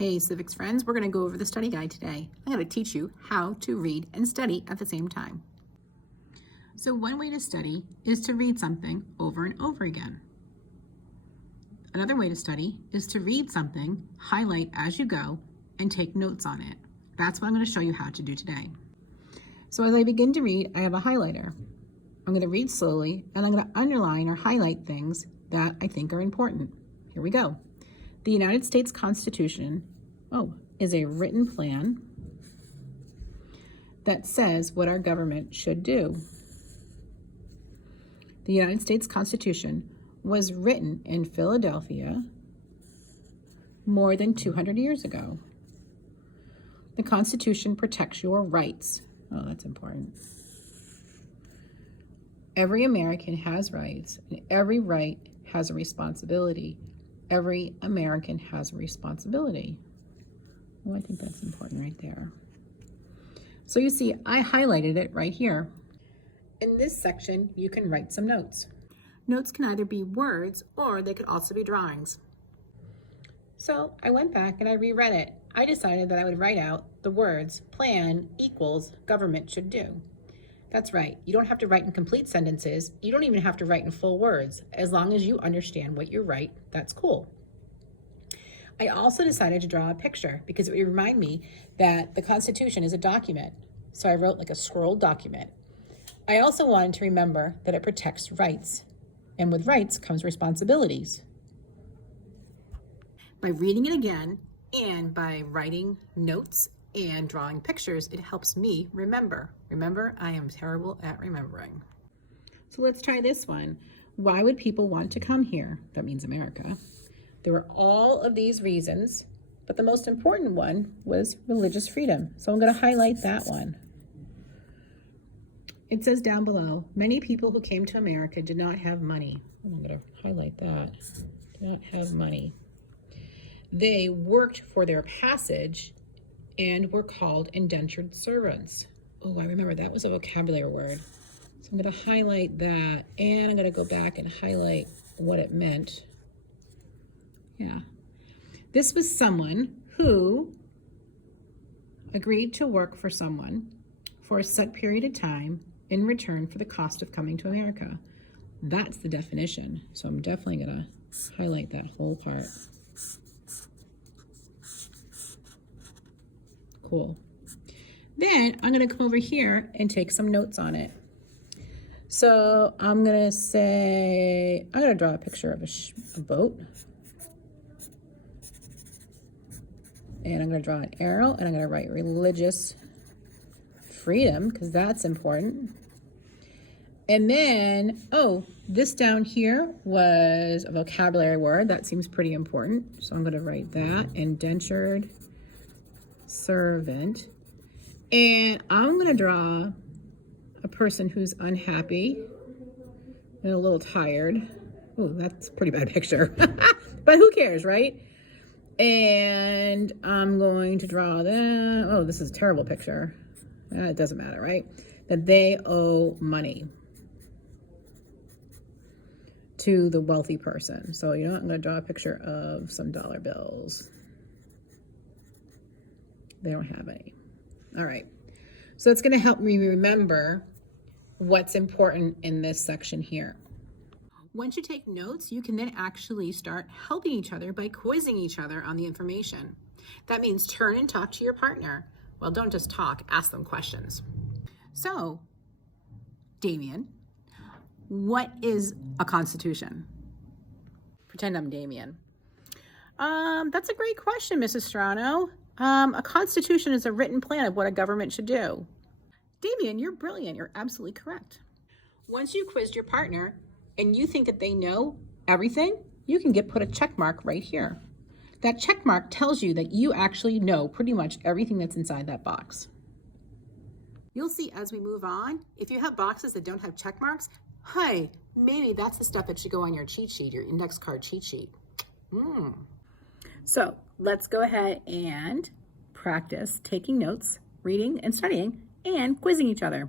Hey civics friends, we're going to go over the study guide today. I'm going to teach you how to read and study at the same time. So one way to study is to read something over and over again. Another way to study is to read something, highlight as you go, and take notes on it. That's what I'm going to show you how to do today. So as I begin to read, I have a highlighter. I'm going to read slowly, and I'm going to underline or highlight things that I think are important. Here we go. The United States Constitution, is a written plan that says what our government should do. The United States Constitution was written in Philadelphia more than 200 years ago. The Constitution protects your rights. Oh, that's important. Every American has rights, and every right has a responsibility. Every American has a responsibility. Oh, I think that's important right there. So you see, I highlighted it right here. In this section, you can write some notes. Notes can either be words or they could also be drawings. So I went back and I reread it. I decided that I would write out the words plan equals government should do. That's right. You don't have to write in complete sentences. You don't even have to write in full words. As long as you understand what you write, that's cool. I also decided to draw a picture because it would remind me that the Constitution is a document. So I wrote like a scrolled document. I also wanted to remember that it protects rights. And with rights comes responsibilities. By reading it again and by writing notes and drawing pictures, it helps me remember. Remember, I am terrible at remembering. So let's try this one. Why would people want to come here? That means America. There were all of these reasons, but the most important one was religious freedom. So I'm going to highlight that one. It says down below, many people who came to America did not have money. I'm going to highlight that. Did not have money. They worked for their passage and were called indentured servants. Oh, I remember that was a vocabulary word. So I'm going to highlight that, and I'm going to go back and highlight what it meant. Yeah. This was someone who agreed to work for someone for a set period of time in return for the cost of coming to America. That's the definition. So I'm definitely going to highlight that whole part. Cool. Then I'm going to come over here and take some notes on it. So I'm going to draw a picture of a boat. And I'm going to draw an arrow, and I'm going to write religious freedom, because that's important. And then, this down here was a vocabulary word. That seems pretty important. So I'm going to write that, indentured servant. And I'm going to draw a person who's unhappy and a little tired. Oh, that's a pretty bad picture. But who cares, right? And I'm going to draw them. Oh, this is a terrible picture. It doesn't matter, right? That they owe money to the wealthy person. So, I'm going to draw a picture of some dollar bills. They don't have any. All right. So it's going to help me remember what's important in this section here. Once you take notes, you can then actually start helping each other by quizzing each other on the information. That means turn and talk to your partner. Well, don't just talk, ask them questions. So, Damien, what is a constitution? Pretend I'm Damien. That's a great question, Mrs. Strano. A constitution is a written plan of what a government should do. Damien, you're brilliant. You're absolutely correct. Once you quizzed your partner and you think that they know everything, you can put a check mark right here. That check mark tells you that you actually know pretty much everything that's inside that box. You'll see as we move on, if you have boxes that don't have check marks, hey, maybe that's the stuff that should go on your cheat sheet, your index card cheat sheet. So let's go ahead and practice taking notes, reading and studying, and quizzing each other.